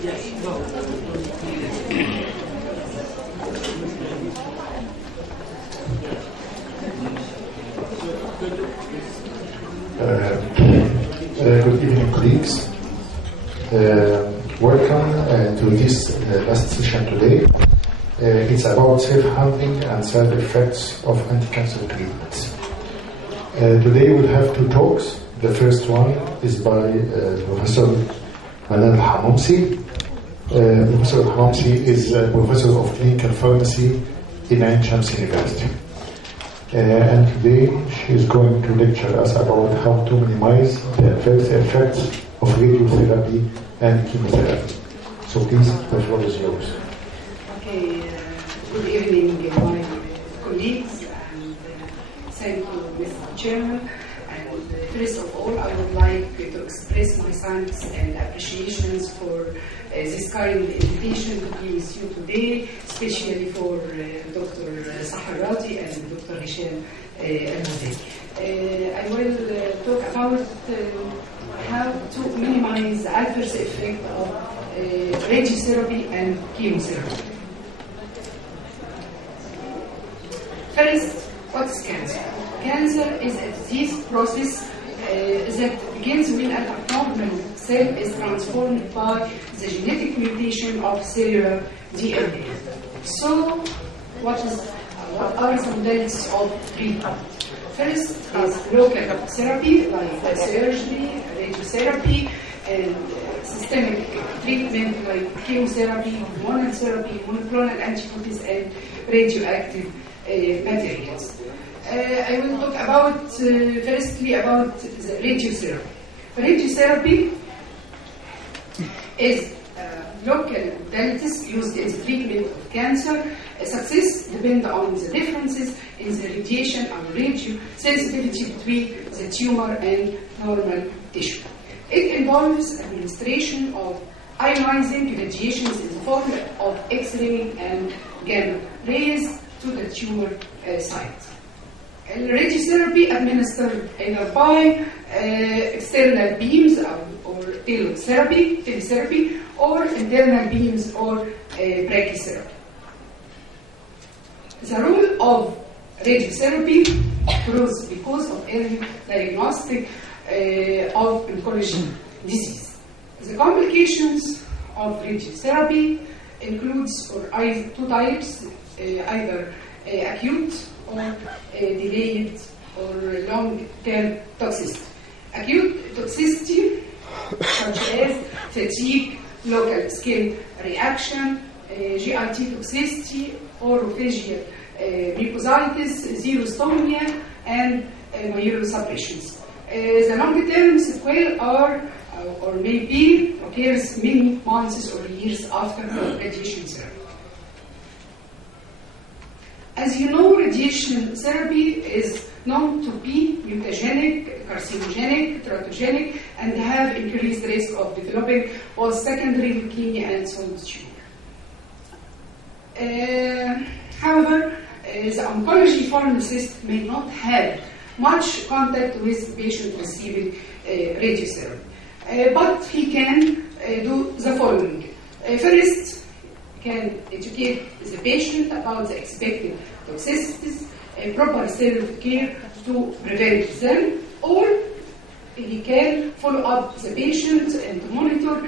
Good evening, colleagues. Welcome to this last session today. It's about self-handling and side effects of anti-cancer treatments. Today we'll have two talks. The first one is by Professor Manal Elhamamsy. Professor Elhamamsy is a professor of clinical pharmacy in Elhamamsy University. And today she is going to lecture us about how to minimize the adverse effects of radiotherapy and chemotherapy. So please, the floor is yours. Okay, good evening, my colleagues, and thank you, Mr. Chairman. And first of all, I would like to express my thanks and appreciations for this kind invitation to be with you today, especially for Dr. Saharati and Dr. Hisham Al-Mazay. I will talk about how to minimize the adverse effect of radiotherapy and chemotherapy. First, what is cancer? Cancer is a disease process that begins when an abnormal cell is transformed by the genetic mutation of cellular DNA. So, what are the modalities of treatment? First is local therapy, like surgery, radiotherapy, and systemic treatment like chemotherapy, hormonal therapy, monoclonal antibodies, and radioactive materials. I will talk about firstly about the radiotherapy. Radiotherapy is local modalities used in the treatment of cancer. Success depends on the differences in the radiation and radio sensitivity between the tumor and normal tissue. It involves administration of ionizing radiations in the form of X-ray and gamma rays to the tumor site. Radiotherapy administered either by external beams or teletherapy, or internal beams or brachytherapy. The role of radiotherapy grows because of early diagnostic of oncology disease. The complications of radiotherapy includes two types, either acute or delayed or long-term toxicity. Acute toxicity, such as fatigue, local skin reaction, GIT toxicity, orophageal mucositis, xerostomia, and myelosuppressions. The long-term sequelae are or maybe occurs many months or years after radiation therapy. As you know, radiation therapy is known to be mutagenic, carcinogenic, teratogenic, and have increased risk of developing both secondary leukemia and solid tumor. However, the oncology pharmacist may not have much contact with the patient receiving radiotherapy, but he can do the following. First, can educate the patient about the expected toxicities, proper self-care to prevent them, or he can follow up the patient and monitor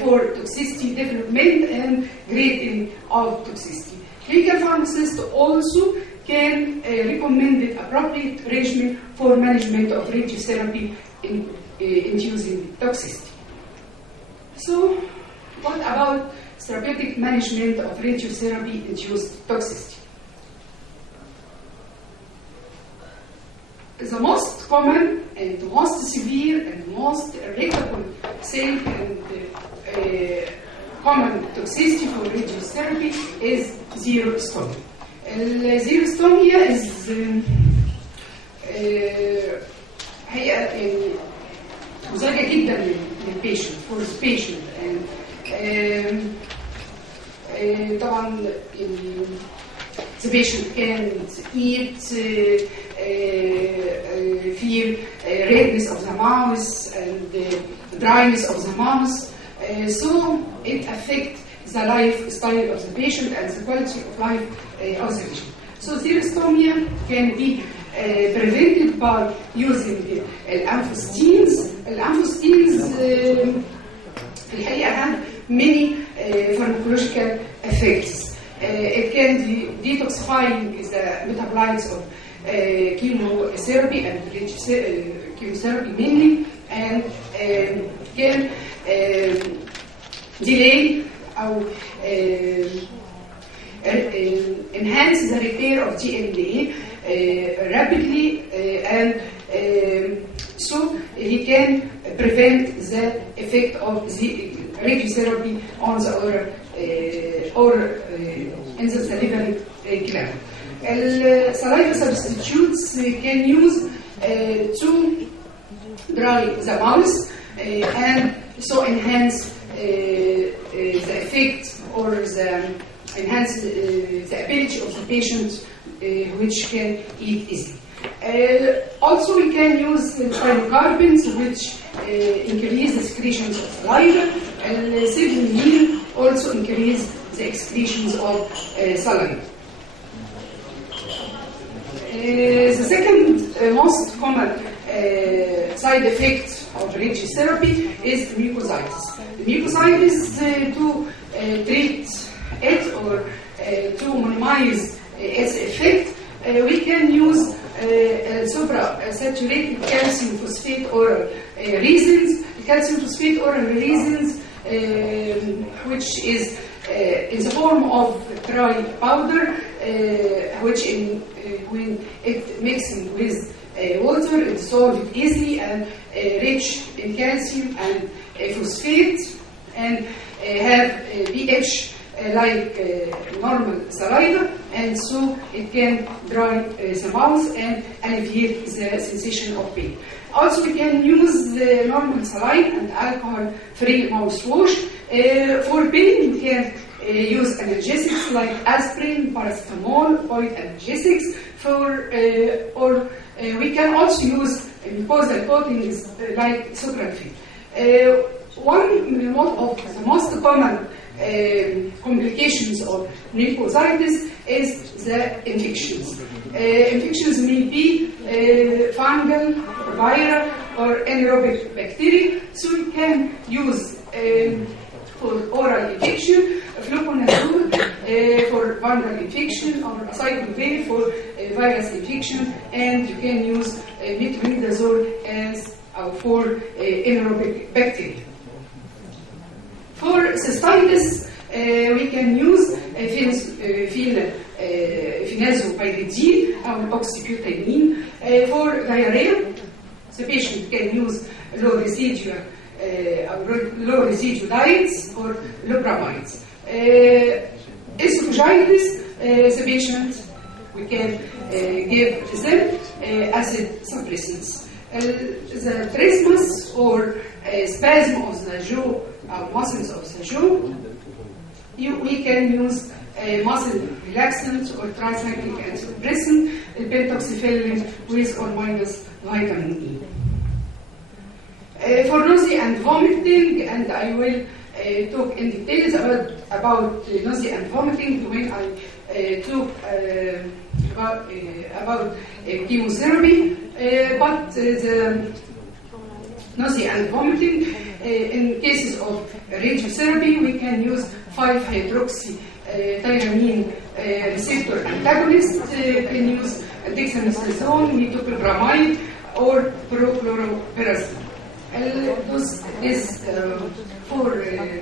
for toxicity development and grading of toxicity. Clinical pharmacists also can recommend an appropriate regimen for management of radiotherapy inducing toxicity. So, what about therapeutic management of radiotherapy-induced toxicity? The most common and most severe and most irritable safe and common toxicity for radiotherapy is xerostomia. Xerostomia is هي مزعجة جدا للبيشنت for the patient and طبعا the patient can't eat, feel redness of the mouth and dryness of the mouth, So it affects the lifestyle of the patient and the quality of life of the patient. So xerostomia can be prevented by using الأنفوستينز. الأنفوستينز في الحقيقة have many pharmacological effects. It can detoxify the metabolites of chemotherapy and chemotherapy mainly, and can delay or enhance the repair of DNA rapidly, and so he can prevent the effect of the radiotherapy on the or in the salivary gland. Saliva substitutes can use to dry the mouth and so enhance the effect or enhance the ability of the patient which can eat easily. Also, we can use pyrocarbons, which increase the secretions of saliva, and sildenafil also increase the excretions of saliva. The second most common side effect of radiotherapy is mucositis. Mucositis, to treat it or to minimize its effect, we can use supra-saturated calcium phosphate oral resins. Calcium phosphate oral resins, which is in the form of dry powder, which when it mixing with water, it dissolved easily and rich in calcium and phosphate, and have pH like normal saliva, and so it can dry the mouth and alleviate the sensation of pain. Also, we can use the normal saline and alcohol-free mouthwash. For pain, we can use analgesics like aspirin, paracetamol, opioid analgesics. Or we can also use mucosal coatings like sucralfate. One of the most common complications of mucositis is the infections. Infections may be fungal, viral, or anaerobic bacteria. So we can use for oral infection, fluconazole for fungal infection, or acyclovir for virus infection, and you can use metronidazole as for anaerobic bacteria. For cystitis, we can use phenazopyridine or oxybutynin. For diarrhea, the patient can use low residual diets or lopramides. Esophagitis, the patient, we can give them acid suppressants. The trismus or spasm of the jaw, muscles of the jaw, we can use muscle relaxant or tricyclic antidepressant, pentoxifenolin with or minus vitamin E. For nausea and vomiting, and I will talk in details about nausea and vomiting when I talk about chemotherapy, but the nausea and vomiting, in cases of radiotherapy, we can use 5-hydroxytyrosine receptor antagonist. We can use dexamethasone, metoclopramide, or prochlorperazine. For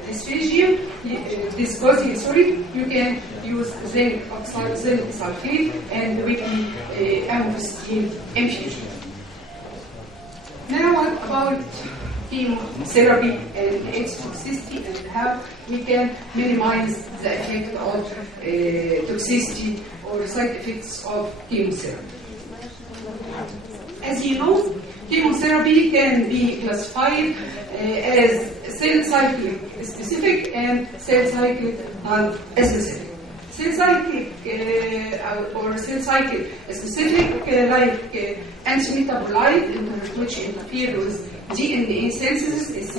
dysphagia, you can use zinc oxide, zinc sulfate, and weekly amphosphine infusion. Now, what about chemotherapy and its toxicity, and how we can minimize the effect of toxicity or side effects of chemotherapy? As you know, chemotherapy can be classified as cell cycle specific and cell cycle non-specific. cell cycle or cell cycle specific like antimetabolite which interfere with DNA synthesis is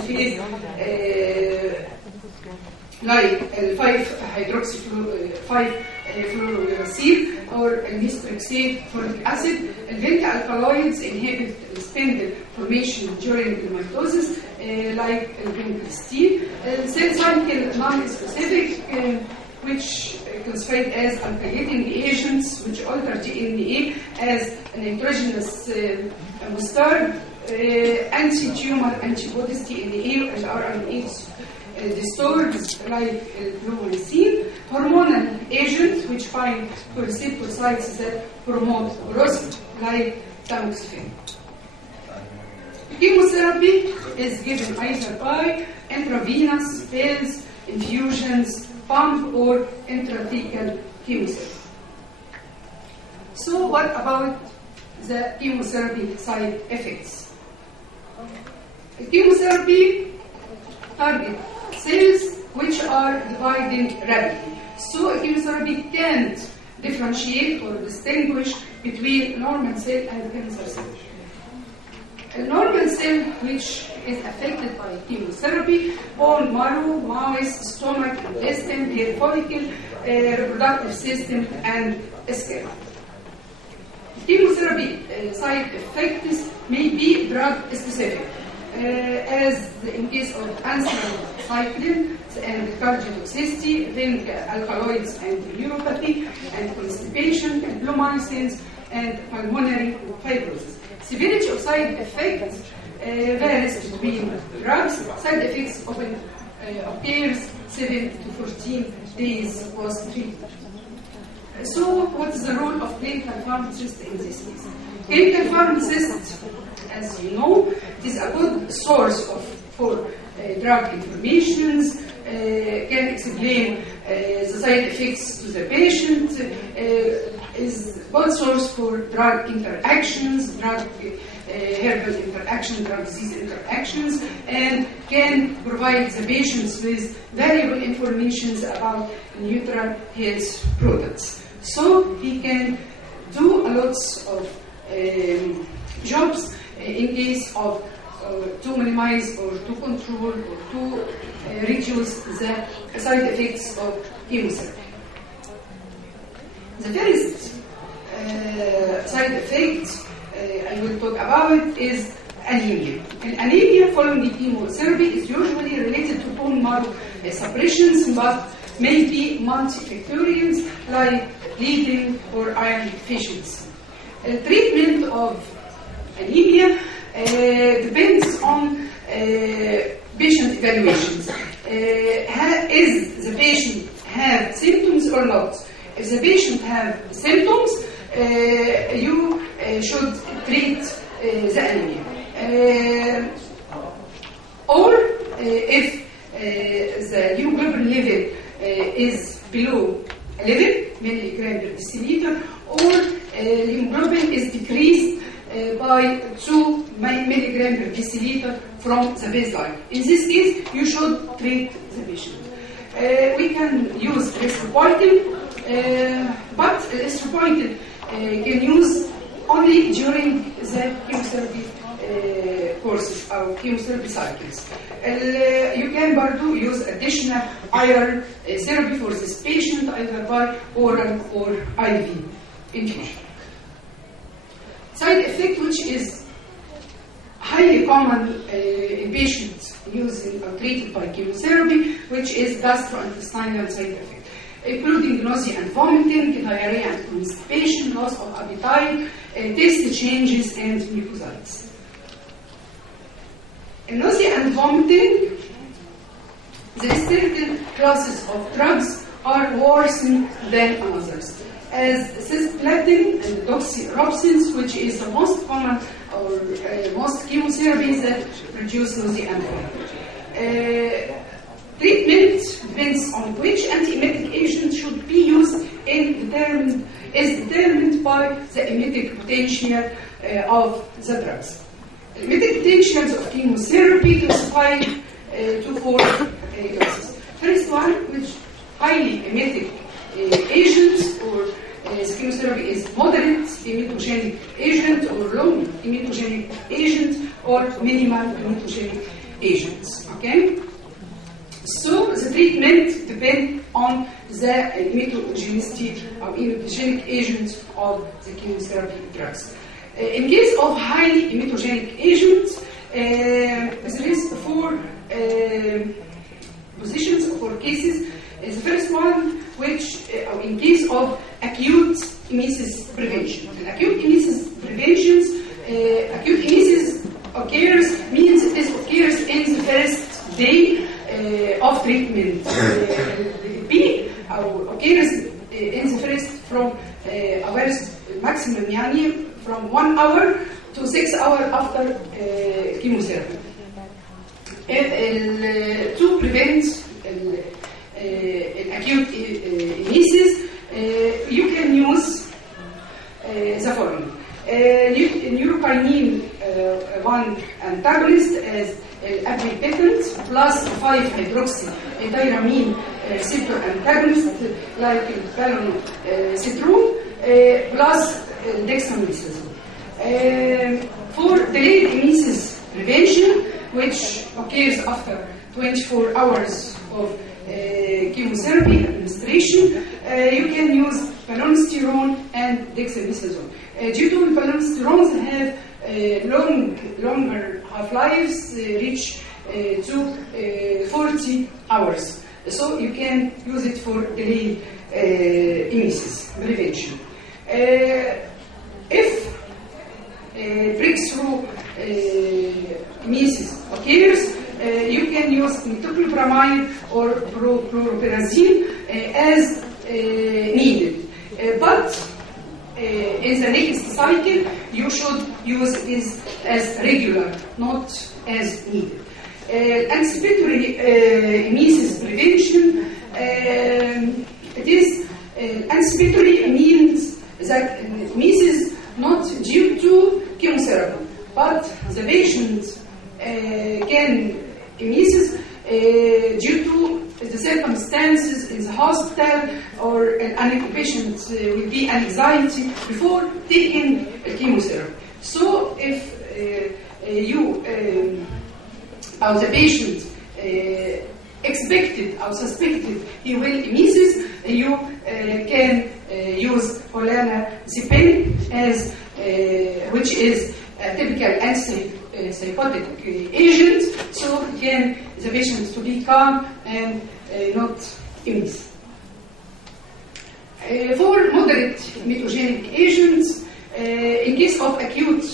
like 5-hydroxyfluorouracil or methotrexate folic acid. Beta alkaloids inhibit spindle formation during mitosis like vincristine. Cell cycle non-specific which classified as alkylating agents which alter DNA as nitrogenous mustard, anti-tumor antibodies DNA and RNA disorders like fluorescein, hormonal agents which bind to receptor sites that promote growth like tamoxifen. Chemotherapy is given either by intravenous pills, infusions, pump, or intrathecal chemotherapy. So what about the chemotherapy side effects? Chemotherapy targets cells which are dividing rapidly. So chemotherapy can't differentiate or distinguish between normal cell and cancer cell. A normal cell which is affected by chemotherapy, bone marrow, mouse, stomach, intestine, hair follicle, reproductive system, and skin. Chemotherapy side effects may be drug specific, as in case of anthracycline and cardiotoxicity, zinc alkaloids and neuropathy, and constipation, and blomycins, and pulmonary fibrosis. Severity of side effects varies between drugs. Side effects often appears 7 to 14 days post-treatment. So, what is the role of clinical pharmacist in this case? Clinical pharmacist, as you know, is a good source for drug information, can explain the side effects to the patient, is good source for drug interactions, drug herbal interaction, drug disease interactions, and can provide the patients with valuable information about neutral health products. So he can do a lot of jobs in case of to minimize or to control or to reduce the side effects of chemotherapy. The first side effect I will talk about is anemia. And anemia following chemotherapy is usually related to bone marrow suppressions, but may be multifactorial like bleeding or iron deficiency. Treatment of anemia depends on patient evaluations. Is the patient have symptoms or not? If the patient have symptoms, you should treat the anemia. Or if the hemoglobin level is below 11 milligram per deciliter, or hemoglobin is decreased by 2 milligram per deciliter from the baseline. In this case, you should treat the patient. We can use erythropoietin, but erythropoietin can use only during the chemotherapy courses or chemotherapy cycles. You can use additional iron therapy for this patient either by oral or IV infusion. Side effect which is highly common in patients using or treated by chemotherapy, which is gastrointestinal side effect, including nausea and vomiting, diarrhea and constipation, loss of appetite, taste changes, and mucositis. In nausea and vomiting, the certain classes of drugs are worse than others, as cisplatin and doxorubicin, which is the most common or most chemotherapies that produce nausea and vomiting. Treatment depends on which antiemetic agent should be used is determined by the emetic potential of the drugs. Emetic potentials of chemotherapy classified to 4 classes. First one, which highly emetic chemotherapy is moderate immutogenic agent or low immutogenic agent or minimal immutogenic agents. Okay? So the treatment depends on the immunogenicity or immunogenic agents of the chemotherapy drugs. In case of highly immunogenic agents, there is 4 positions or cases. The first one, which in case of acute emesis prevention. And acute emesis prevention, acute emesis occurs means it occurs in the first day of treatment. B occurs in the first from hours maximum, يعني from 1 hour to 6 hours after chemotherapy. To prevent acute emesis, you can use the following. Neurokinin 1 antagonist as apipetant plus 5-hydroxydiramine receptor antagonist like palonitron plus dexamethasone. For delayed emesis prevention, which occurs after 24 hours of chemotherapy administration, you can use palonitron and dexamethasone. Due to paloniterones have longer half-lives, reach to 40 hours. So you can use it for delayed emesis prevention. If breakthrough emesis occurs, you can use metoclopramide or chloropyrazine as needed. But in the next cycle, you should use this as regular, not as needed. Anticipatory emesis prevention. It is anticipatory means that emesis not due to chemotherapy, but the patient can emesis due to the circumstances in the hospital, or an patient will be anxiety before taking chemotherapy. So if you or the patient expected or suspected he will emesis, you can use olanzapine as which is a typical antipsychotic agent, so can the patient to be calm and not emesis. For moderate metogenic agents, in case of acute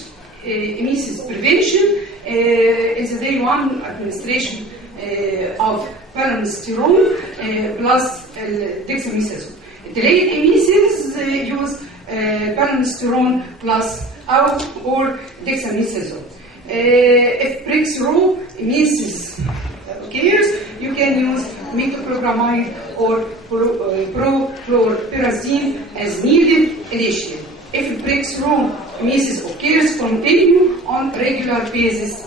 emesis prevention, is the day 1 administration of palonitron plus dexamethasone. Delayed emesis use palonitron plus out or dexamethasone. If breakthrough emesis occurs, you can use metoclopramide or chloropyrazine as needed initially. If breakthrough emesis occurs, continue on regular basis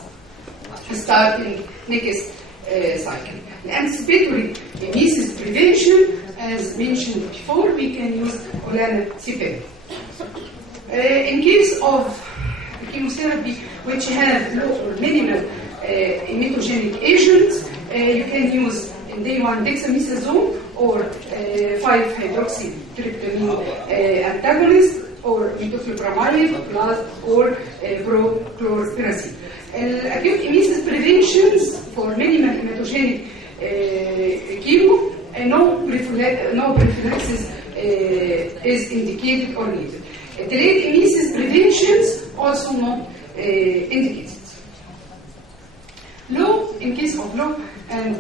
starting next cycle. The anticipatory emesis prevention, as mentioned before, we can use olanzapine. In case of chemotherapy which have low or minimal emetogenic agents, you can use in day 1 dexamethasone or 5-hydroxytryptamine antagonist or metoclopramide plus or chloropyrazine. Acute emesis preventions for minimal emetogenic chemo, no prophylaxis is indicated or needed. Delayed emesis preventions also not indicated. Low, in case of low and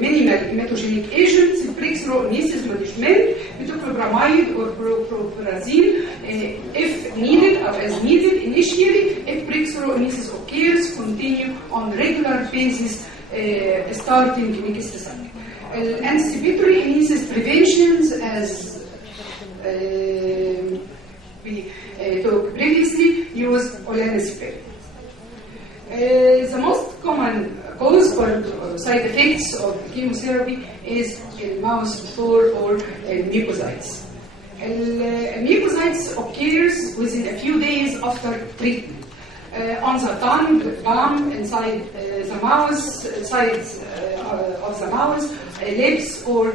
minimal emetogenic agents, breakthrough emesis management, metoclopramide or chloropyrazine, if needed or as needed initially. If breakthrough emesis occurs, continue on regular basis starting next cycle. Anticipatory emesis preventions, as we talked previously, use olanzapine. The most common cause or side effects of chemotherapy is mouth sore or mucositis. Mucositis occurs within a few days after treatment. On the tongue, gum, inside the mouth, sides of the mouth, lips, or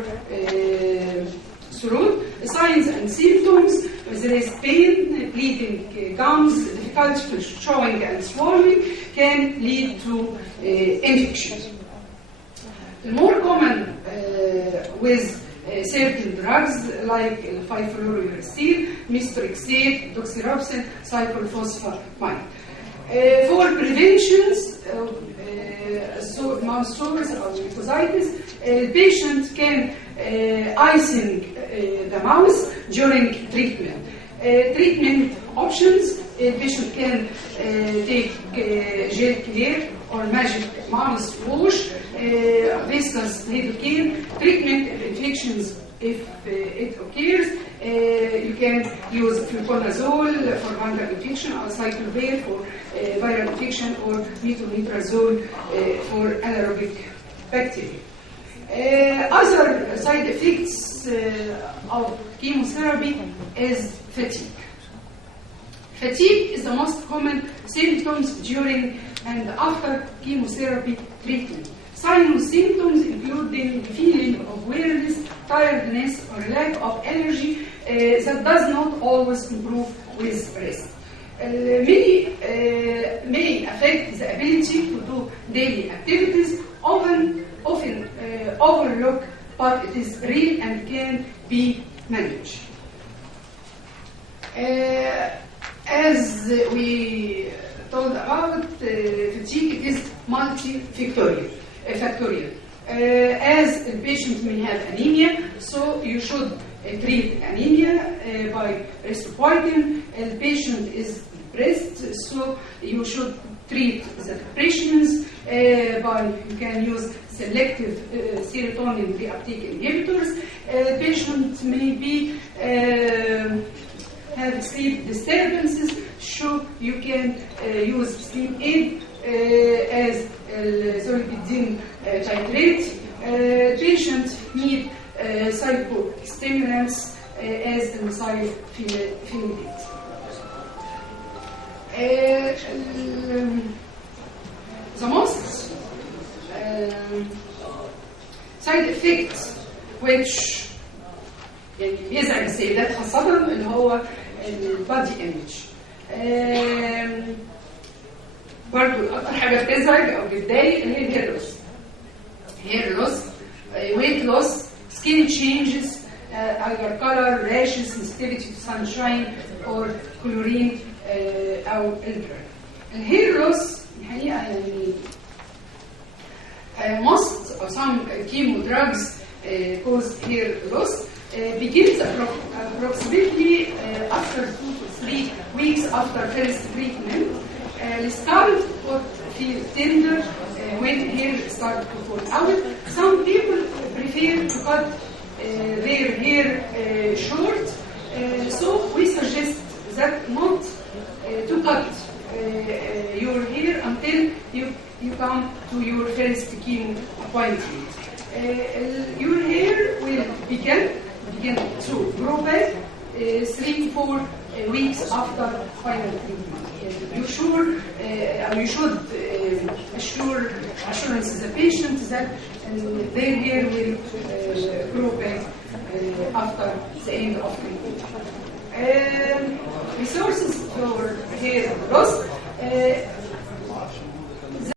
throat. Signs and symptoms: there is pain, bleeding gums, difficulty chewing and swallowing, can lead to infection. The more common with certain drugs like 5-fluorouracil, methotrexate, doxorubicin, cyclophosphamide. For preventions of mouth sores or mucositis, patient can icing the mouth during treatment. Treatment options: patient can take gel clear or magic mouthwash, viscous lidocaine. Treatment of infections: if it occurs, you can use fluconazole for fungal infection, or cyclovir for viral infection, or metronidazole for anaerobic bacteria. Other side effects of chemotherapy is fatigue. Fatigue is the most common symptoms during and after chemotherapy treatment. Signs symptoms including feeling of weariness, tiredness, or lack of energy that does not always improve with rest. May affect the ability to do daily activities, often overlooked, but it is real and can be managed. As we told about fatigue, it is multifactorial. As the patient may have anemia, so you should treat anemia by restopoietin. The patient is depressed, so you should treat the depressions by, you can use selective serotonin reuptake inhibitors. Patient may be have sleep disturbances, so you can use sleep aid as zolpidem titrate. Patients need psychostimulants as methylphenidate. The most side effects which يزعج السيدات خاصة اللي هو البادي ايمج. برضو أكتر حاجة بتزعج أو بتضايق هي الهير لوس. هير لوس، weight loss, skin changes, either color, rashes, sensitivity to sunshine, or chlorine أو البرد. الهير لوس الحقيقة يعني most or some chemo drugs cause hair loss. Begins approximately after 2 to 3 weeks after first treatment. The scalp would feel tender when hair starts to fall out. Some people prefer to cut their hair short, so we suggest that not to cut your hair until you come to your first chemo appointment. Your hair will begin to grow back 3 to 4 weeks after final treatment. You should assure the patient that their hair will grow back after the end of treatment. Resources for hair loss.